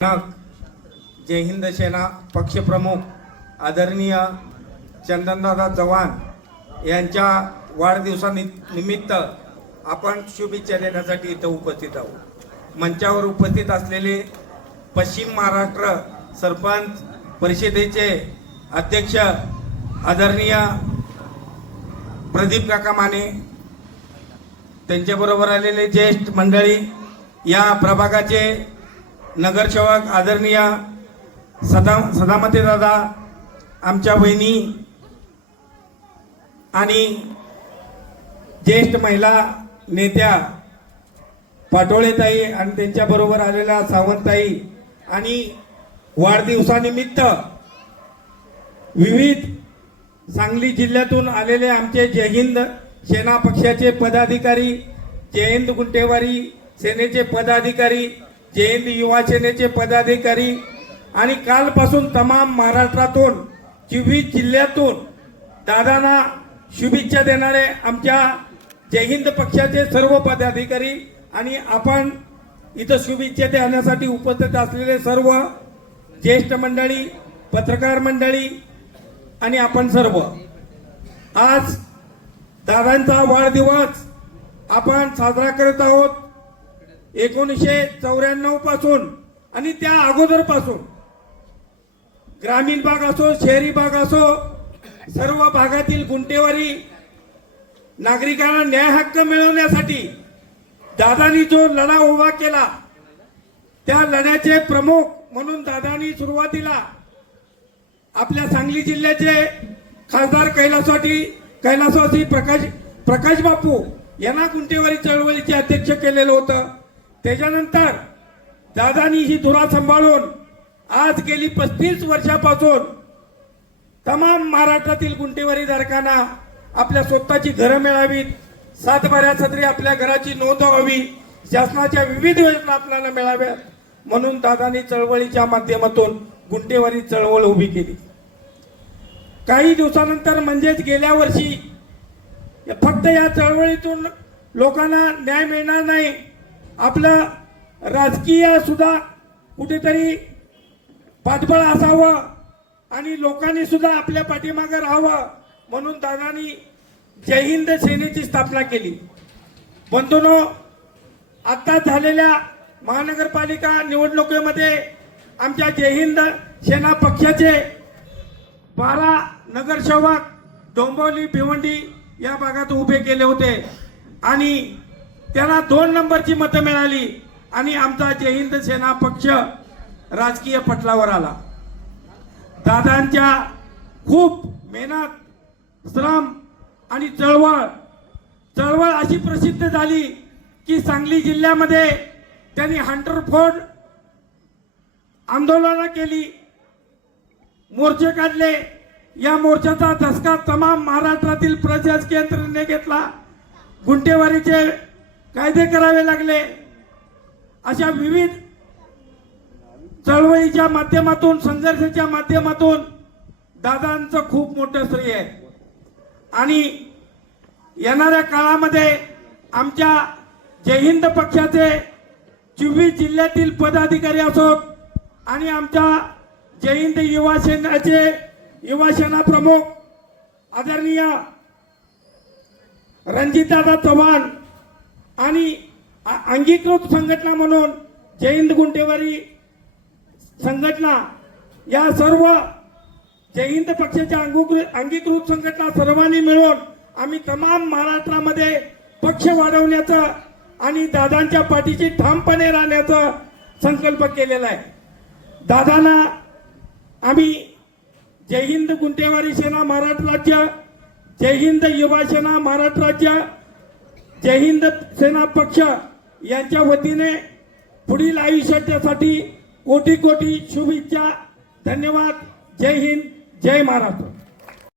जय हिंद सेना पक्षप्रमुख आदरणीय चंदनदादा चव्हाण यांच्या वाढदिवसानिमित्त आपण शुभेच्छा देण्यासाठी इथं उपस्थित आहोत। मंचावर उपस्थित असलेले पश्चिम महाराष्ट्र सरपंच परिषदेचे अध्यक्ष आदरणीय प्रदीप काका माने, त्यांच्याबरोबर आलेले ज्येष्ठ मंडळी, या प्रभागाचे नगरसेवक आदरणीय सदामते दादा, आमच्या बहिणी आणि ज्येष्ठ महिला नेत्या पाटोळेताई आणि त्यांच्याबरोबर आलेल्या सावंतताई आणि वाढदिवसानिमित्त विविध सांगली जिल्ह्यातून आलेले आमचे जय हिंद सेना पक्षाचे पदाधिकारी, जय हिंद गुंटेवारी सेनेचे पदाधिकारी, जय हिंद युवा सेनेचे पदाधिकारी आणि कालपासून तमाम महाराष्ट्रातून 24 जिल्ह्यातून दादांना शुभेच्छा देणारे आमच्या जय हिंद पक्षाचे सर्व पदाधिकारी आणि आपण इथं शुभेच्छा देण्यासाठी उपस्थित असलेले सर्व ज्येष्ठ मंडळी, पत्रकार मंडळी आणि आपण सर्व, आज दादांचा वाढदिवस आपण साजरा करत आहोत। 1994 पासून आणि त्या अगोदर पासून ग्रामीण भाग असो, शहरी भाग असो, सर्व भागातील गुंटेवारी नागरिकांना न्याय हक्क मिळवण्यासाठी दादांनी जो लढा उभा केला, त्या लढ्याचे प्रमुख म्हणून दादांनी सुरुवातीला आपल्या सांगली जिल्ह्याचे खासदार कैलासवासी प्रकाश बापू यांना गुंटेवारी चळवळीचे अध्यक्ष केलेलं होतं। त्याच्यानंतर दादांनी ही धुरा सांभाळून आज गेली 35 वर्षापासून तमाम महाराष्ट्रातील गुंटेवारी धारकांना आपल्या स्वतःची घरं मिळावीत, 7 बाऱ्या सदरी आपल्या घराची नोंद व्हावी, शासनाच्या विविध योजना आपल्याला मिळाव्यात म्हणून दादांनी चळवळीच्या माध्यमातून गुंटेवारी चळवळ उभी केली। काही दिवसानंतर म्हणजेच गेल्या वर्षी फक्त या चळवळीतून लोकांना न्याय मिळणार नाही, आपलं राजकीय सुद्धा कुठेतरी पाठबळ असावं आणि लोकांनी सुद्धा आपल्या पाठीमागे राहावं म्हणून दादांनी जय हिंद सेनेची स्थापना केली। बंधूंनो, आता झालेल्या महानगरपालिका निवडणुकीमध्ये आमच्या जय हिंद सेना पक्षाचे 12 नगरसेवक डोंबिवली भिवंडी या भागात उभे केले होते आणि त्यांना 2 नंबरची मतं मिळाली आणि आमचा जय हिंद सेना पक्ष राजकीय पटलावर आला। दादांच्या खूप मेहनत, श्रम आणि चळवळ अशी प्रसिद्ध झाली की सांगली जिल्ह्यामध्ये त्यांनी हंटरफोड आंदोलन केली, मोर्चे काढले। या मोर्चाचा धसका तमाम महाराष्ट्रातील प्रशासकीय यंत्रणेने घेतला, गुंटेवारीचे कायदे करावे लागले। अशा विविध चळवळीच्या माध्यमातून, संघर्षाच्या माध्यमातून दादांचं खूप मोठं श्रेय आहे आणि येणाऱ्या काळामध्ये आमच्या जय हिंद पक्षाचे 24 जिल्ह्यातील पदाधिकारी असोत आणि आमच्या जय हिंद युवा सेना प्रमुख आदरणीय रणजितदादा चव्हाण आणि अंगीकृत संघटना म्हणून जय हिंद गुंटेवारी संघटना, या सर्व जय हिंद पक्षाच्या अंगीकृत संघटना सर्वांनी मिळून आम्ही तमाम महाराष्ट्रामध्ये पक्ष वाढवण्याचा आणि दादांच्या पाठीशी ठामपणे राहण्याचा संकल्प केलेला आहे। दादांना आम्ही जय हिंद गुंटेवारी सेना महाराष्ट्र राज्य, जय हिंद युवा सेना महाराष्ट्र राज्य, जय हिंद सेना पक्ष यांच्या वतीने पुढील आयुष्यासाठी कोटी कोटी शुभेच्छा। धन्यवाद। जय हिंद, जय महाराष्ट्र।